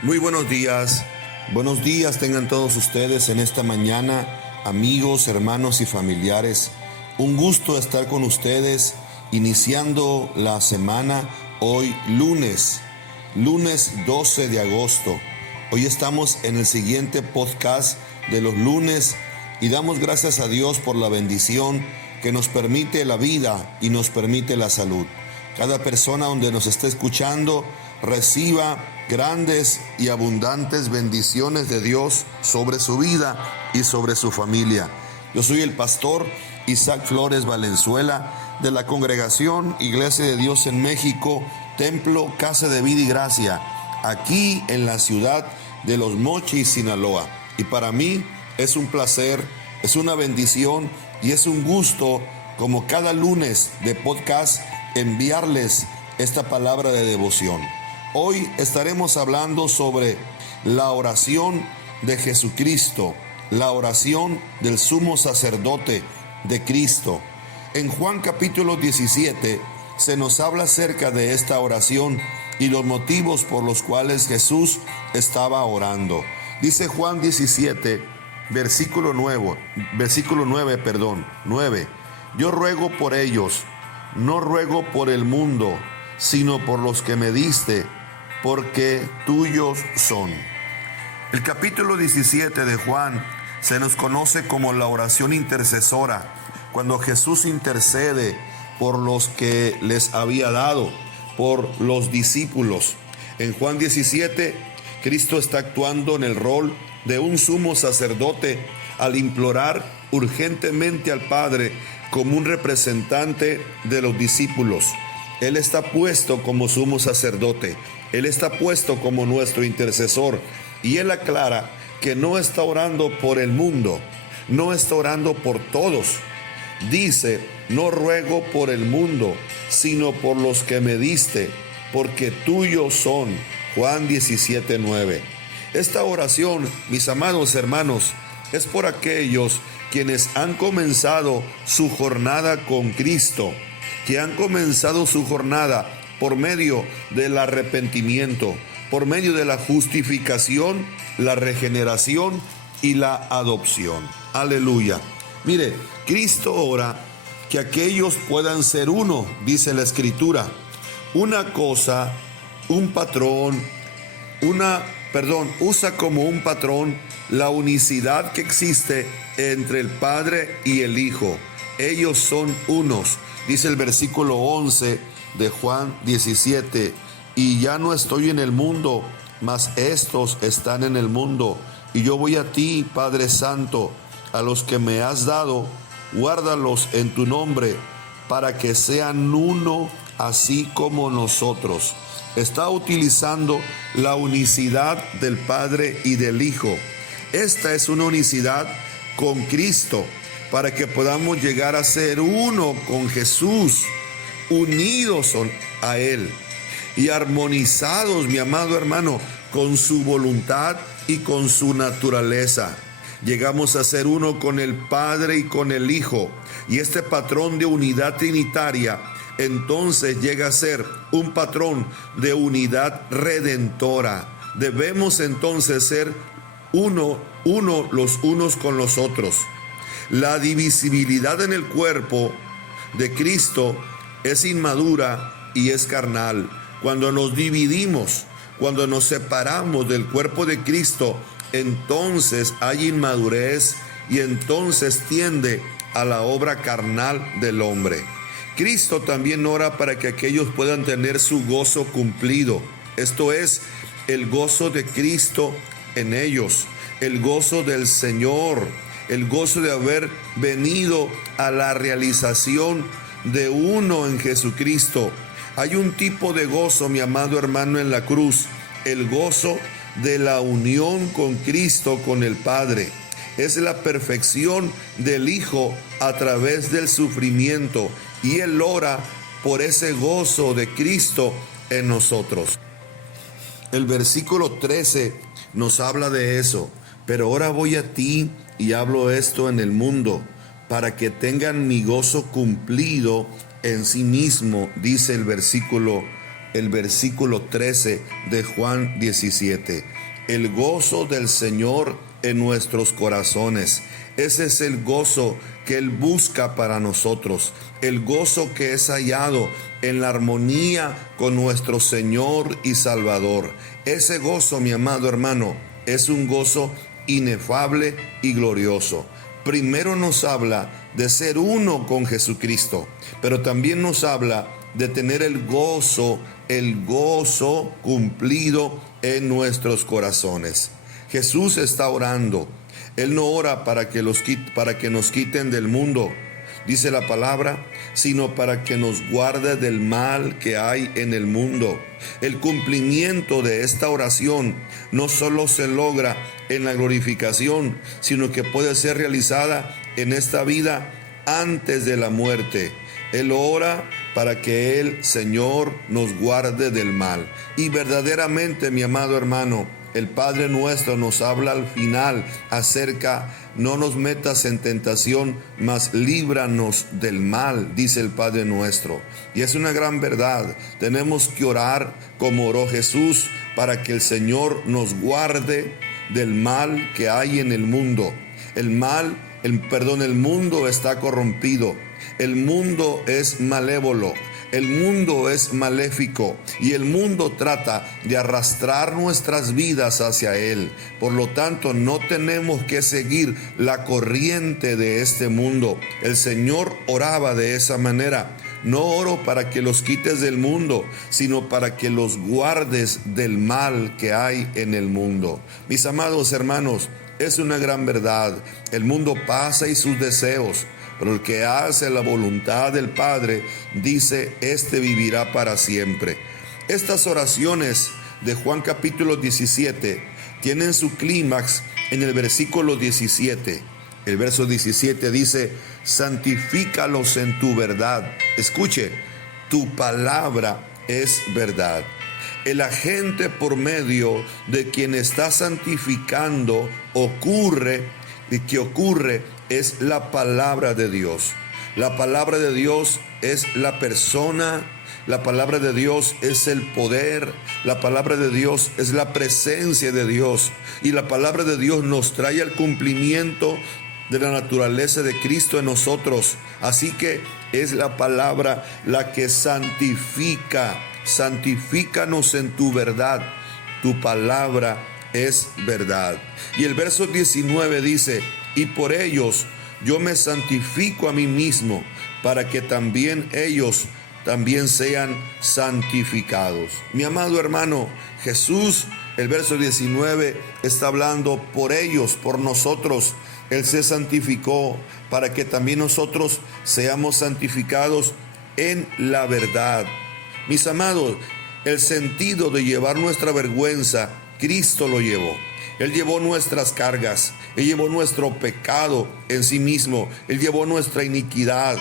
Muy buenos días tengan todos ustedes en esta mañana, amigos, hermanos y familiares. Un gusto estar con ustedes iniciando la semana hoy lunes 12 de agosto. Hoy estamos en el siguiente podcast de los lunes y damos gracias a Dios por la bendición que nos permite la vida y nos permite la salud. Cada persona donde nos esté escuchando reciba grandes y abundantes bendiciones de Dios sobre su vida y sobre su familia. Yo soy el pastor Isaac Flores Valenzuela de la Congregación Iglesia de Dios en México, Templo Casa de Vida y Gracia, aquí en la ciudad de Los Mochis, Sinaloa. Y para mí es un placer, es una bendición y es un gusto, como cada lunes de podcast, enviarles esta palabra de devoción. Hoy estaremos hablando sobre la oración de Jesucristo, la oración del sumo sacerdote de Cristo. En Juan capítulo 17 se nos habla acerca de esta oración y los motivos por los cuales Jesús estaba orando. Dice Juan 17, versículo 9. Yo ruego por ellos, no ruego por el mundo, sino por los que me diste, porque tuyos son. El capítulo 17 de Juan se nos conoce como la oración intercesora, cuando Jesús intercede por los que les había dado, por los discípulos. En Juan 17, Cristo está actuando en el rol de un sumo sacerdote al implorar urgentemente al Padre como un representante de los discípulos. Él está puesto como sumo sacerdote, Él está puesto como nuestro intercesor, y Él aclara que no está orando por el mundo, no está orando por todos. Dice, no ruego por el mundo, sino por los que me diste, porque tuyos son. Juan 17:9. Esta oración, mis amados hermanos, es por aquellos quienes han comenzado su jornada con Cristo, que han comenzado su jornada por medio del arrepentimiento, por medio de la justificación, la regeneración y la adopción. Aleluya. Mire, Cristo ora que aquellos puedan ser uno, dice la Escritura. Una cosa, un patrón, usa como un patrón la unicidad que existe entre el Padre y el Hijo. Ellos son unos. Dice el versículo 11 de Juan 17, y ya no estoy en el mundo, mas estos están en el mundo, y yo voy a ti, Padre Santo, a los que me has dado, guárdalos en tu nombre, para que sean uno, así como nosotros. Está utilizando la unicidad del Padre y del Hijo. Esta es una unicidad con Cristo, para que podamos llegar a ser uno con Jesús, unidos a Él y armonizados, mi amado hermano, con su voluntad y con su naturaleza. Llegamos a ser uno con el Padre y con el Hijo, y este patrón de unidad trinitaria entonces llega a ser un patrón de unidad redentora. Debemos entonces ser uno los unos con los otros. La divisibilidad en el cuerpo de Cristo es inmadura y es carnal. Cuando nos dividimos, cuando nos separamos del cuerpo de Cristo, entonces hay inmadurez y entonces tiende a la obra carnal del hombre. Cristo también ora para que aquellos puedan tener su gozo cumplido. Esto es, el gozo de Cristo en ellos, el gozo del Señor, el gozo de haber venido a la realización de uno en Jesucristo. Hay un tipo de gozo, mi amado hermano, en la cruz, el gozo de la unión con Cristo, con el Padre. Es la perfección del Hijo a través del sufrimiento, y Él ora por ese gozo de Cristo en nosotros. El versículo 13 nos habla de eso. Pero ahora voy a ti y hablo esto en el mundo, para que tengan mi gozo cumplido en sí mismo, dice el versículo el versículo 13 de Juan 17. El gozo del Señor en nuestros corazones. Ese es el gozo que Él busca para nosotros. El gozo que es hallado en la armonía con nuestro Señor y Salvador. Ese gozo, mi amado hermano, es un gozo inefable y glorioso. Primero nos habla de ser uno con Jesucristo, pero también nos habla de tener el gozo cumplido en nuestros corazones. Jesús está orando. Él no ora para que nos quiten del mundo, dice la palabra, sino para que nos guarde del mal que hay en el mundo. El cumplimiento de esta oración no solo se logra en la glorificación, sino que puede ser realizada en esta vida antes de la muerte. Él ora para que el Señor nos guarde del mal. Y verdaderamente, mi amado hermano, el Padre nuestro nos habla al final acerca, no nos metas en tentación, mas líbranos del mal, dice el Padre nuestro. Y es una gran verdad. Tenemos que orar como oró Jesús para que el Señor nos guarde del mal que hay en el mundo. El mundo está corrompido. El mundo es malévolo. El mundo es maléfico y el mundo trata de arrastrar nuestras vidas hacia él. Por lo tanto, no tenemos que seguir la corriente de este mundo. El Señor oraba de esa manera. No oro para que los quites del mundo, sino para que los guardes del mal que hay en el mundo. Mis amados hermanos, es una gran verdad. El mundo pasa y sus deseos, pero el que hace la voluntad del Padre, dice, este vivirá para siempre. Estas oraciones de Juan capítulo 17 tienen su clímax en el versículo 17. El verso 17 dice, santifícalos en tu verdad. Escuche, tu palabra es verdad. El agente por medio de quien está santificando ocurre es la palabra de Dios. La palabra de Dios es la persona, la palabra de Dios es el poder, la palabra de Dios es la presencia de Dios. Y la palabra de Dios nos trae al cumplimiento de la naturaleza de Cristo en nosotros. Así que es la palabra la que santifica. Santifícanos en tu verdad. Tu palabra es verdad. Y el verso 19 dice, y por ellos yo me santifico a mí mismo, para que también ellos también sean santificados. Mi amado hermano, Jesús, el verso 19 está hablando por ellos, por nosotros. Él se santificó para que también nosotros seamos santificados en la verdad. Mis amados, el sentido de llevar nuestra vergüenza, Cristo lo llevó. Él llevó nuestras cargas, Él llevó nuestro pecado en sí mismo, Él llevó nuestra iniquidad,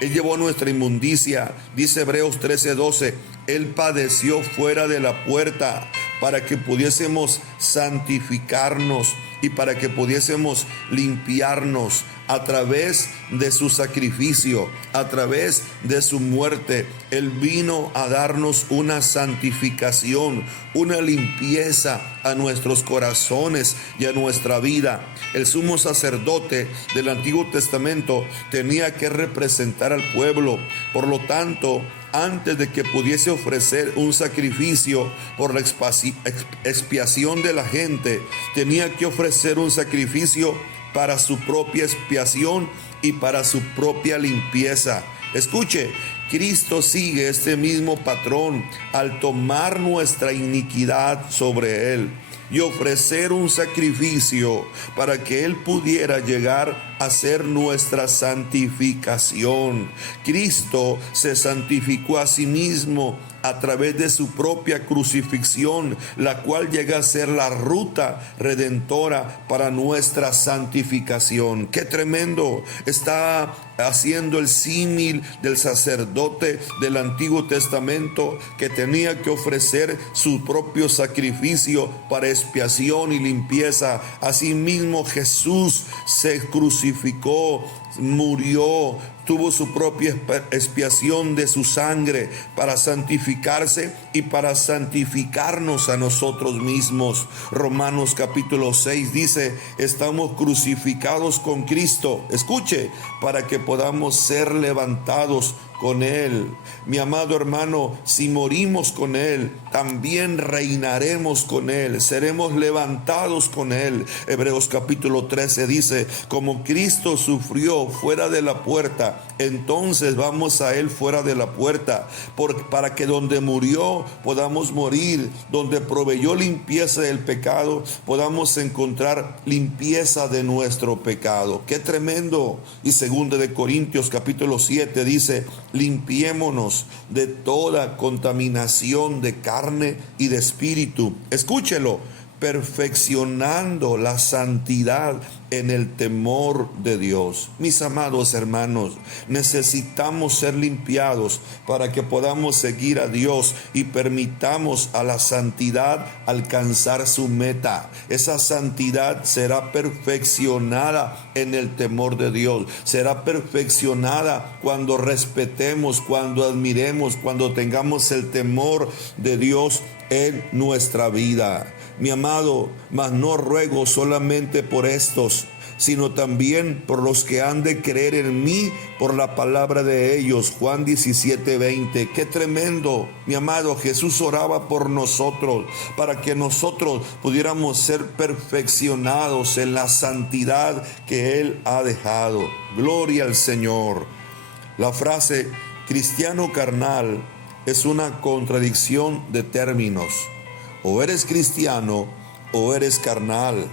Él llevó nuestra inmundicia. Dice Hebreos 13:12, Él padeció fuera de la puerta para que pudiésemos santificarnos y para que pudiésemos limpiarnos a través de su sacrificio, a través de su muerte. Él vino a darnos una santificación, una limpieza a nuestros corazones y a nuestra vida. El sumo sacerdote del Antiguo Testamento tenía que representar al pueblo. Por lo tanto, antes de que pudiese ofrecer un sacrificio por la expiación de la gente, tenía que ofrecer un sacrificio para su propia expiación y para su propia limpieza. Escuche, Cristo sigue este mismo patrón al tomar nuestra iniquidad sobre Él y ofrecer un sacrificio para que Él pudiera llegar a ser nuestra santificación. Cristo se santificó a sí mismo a través de su propia crucifixión, la cual llega a ser la ruta redentora para nuestra santificación. ¡Qué tremendo! Está haciendo el símil del sacerdote del Antiguo Testamento que tenía que ofrecer su propio sacrificio para expiación y limpieza. Asimismo, Jesús se crucificó, murió, tuvo su propia expiación de su sangre para santificarse y para santificarnos a nosotros mismos. Romanos capítulo 6 dice, estamos crucificados con Cristo, escuche, para que podamos ser levantados con Él. Mi amado hermano, si morimos con Él, también reinaremos con Él, seremos levantados con Él. Hebreos capítulo 13 dice, como Cristo sufrió fuera de la puerta, entonces vamos a Él fuera de la puerta, para que donde murió podamos morir, donde proveyó limpieza del pecado, podamos encontrar limpieza de nuestro pecado. ¡Qué tremendo! Y 2 de Corintios capítulo 7 dice, limpiémonos de toda contaminación de carne y de espíritu. Escúchelo, perfeccionando la santidad en el temor de Dios. Mis amados hermanos, necesitamos ser limpiados para que podamos seguir a Dios y permitamos a la santidad alcanzar su meta. Esa santidad será perfeccionada en el temor de Dios. Será perfeccionada cuando respetemos, cuando admiremos, cuando tengamos el temor de Dios en nuestra vida. Mi amado, mas no ruego solamente por estos, sino también por los que han de creer en mí por la palabra de ellos. Juan 17:20. Qué tremendo, mi amado. Jesús oraba por nosotros, para que nosotros pudiéramos ser perfeccionados en la santidad que Él ha dejado. Gloria al Señor. La frase cristiano carnal es una contradicción de términos. O eres cristiano o eres carnal.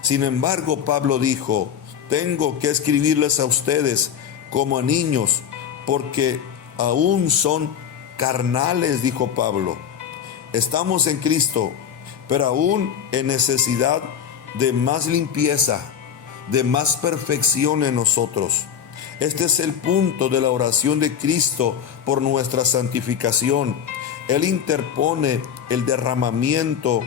Sin embargo, Pablo dijo, tengo que escribirles a ustedes como a niños, porque aún son carnales, dijo Pablo. Estamos en Cristo, pero aún en necesidad de más limpieza, de más perfección en nosotros. Este es el punto de la oración de Cristo por nuestra santificación. Él interpone el derramamiento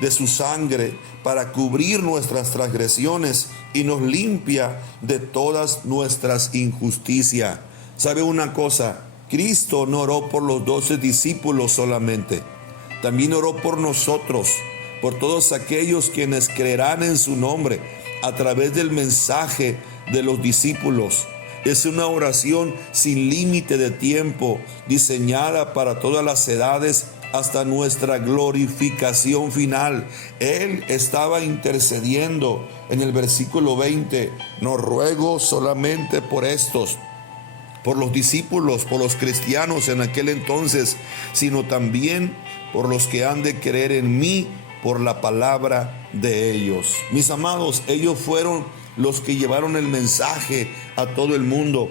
de su sangre para cubrir nuestras transgresiones y nos limpia de todas nuestras injusticias. ¿Sabe una cosa? Cristo no oró por los 12 discípulos solamente. También oró por nosotros, por todos aquellos quienes creerán en su nombre a través del mensaje de los discípulos. Es una oración sin límite de tiempo, diseñada para todas las edades hasta nuestra glorificación final. Él estaba intercediendo en el versículo 20. No ruego solamente por estos, por los discípulos, por los cristianos en aquel entonces, sino también por los que han de creer en mí por la palabra de ellos. Mis amados, ellos fueron los que llevaron el mensaje a todo el mundo.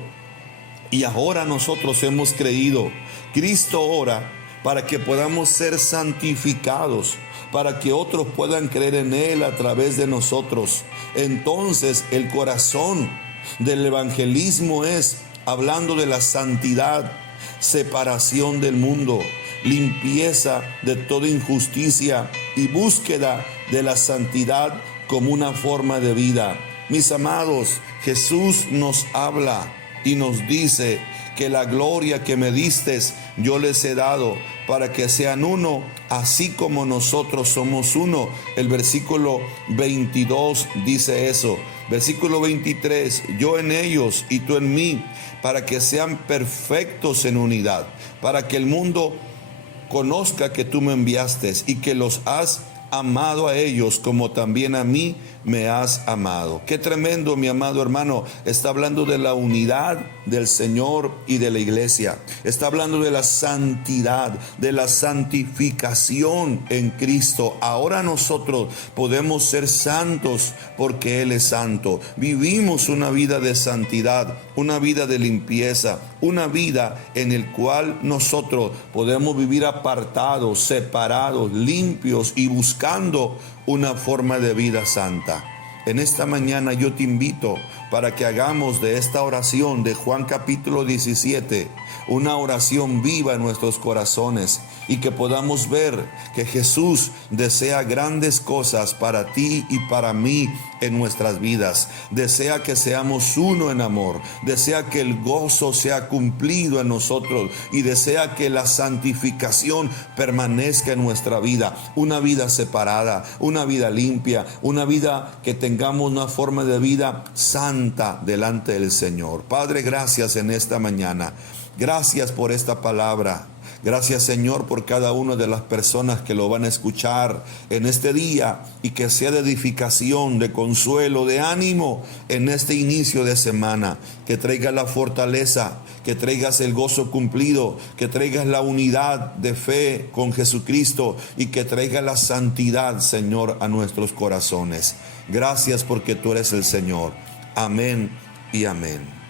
Y ahora nosotros hemos creído. Cristo ora para que podamos ser santificados, para que otros puedan creer en Él a través de nosotros. Entonces el corazón del evangelismo es, hablando de la santidad, separación del mundo, limpieza de toda injusticia y búsqueda de la santidad como una forma de vida. Mis amados, Jesús nos habla y nos dice que la gloria que me distes yo les he dado para que sean uno, así como nosotros somos uno. El versículo 22 dice eso. Versículo 23, yo en ellos y tú en mí, para que sean perfectos en unidad, para que el mundo conozca que tú me enviaste y que los has amado a ellos como también a mí me has amado. Qué tremendo, mi amado hermano. Está hablando de la unidad del Señor y de la iglesia. Está hablando de la santidad, de la santificación en Cristo. Ahora nosotros podemos ser santos porque Él es santo. Vivimos una vida de santidad, una vida de limpieza, una vida en el cual nosotros podemos vivir apartados, separados, limpios y buscando una forma de vida santa. En esta mañana yo te invito para que hagamos de esta oración de Juan capítulo 17 una oración viva en nuestros corazones y que podamos ver que Jesús desea grandes cosas para ti y para mí en nuestras vidas. Desea que seamos uno en amor, desea que el gozo sea cumplido en nosotros y desea que la santificación permanezca en nuestra vida. Una vida separada, una vida limpia, una vida que tengamos una forma de vida santa delante del Señor. Padre, gracias en esta mañana. Gracias por esta palabra. Gracias, Señor, por cada una de las personas que lo van a escuchar en este día y que sea de edificación, de consuelo, de ánimo en este inicio de semana. Que traigas la fortaleza, que traigas el gozo cumplido, que traigas la unidad de fe con Jesucristo y que traigas la santidad, Señor, a nuestros corazones. Gracias porque tú eres el Señor. Amén y amén.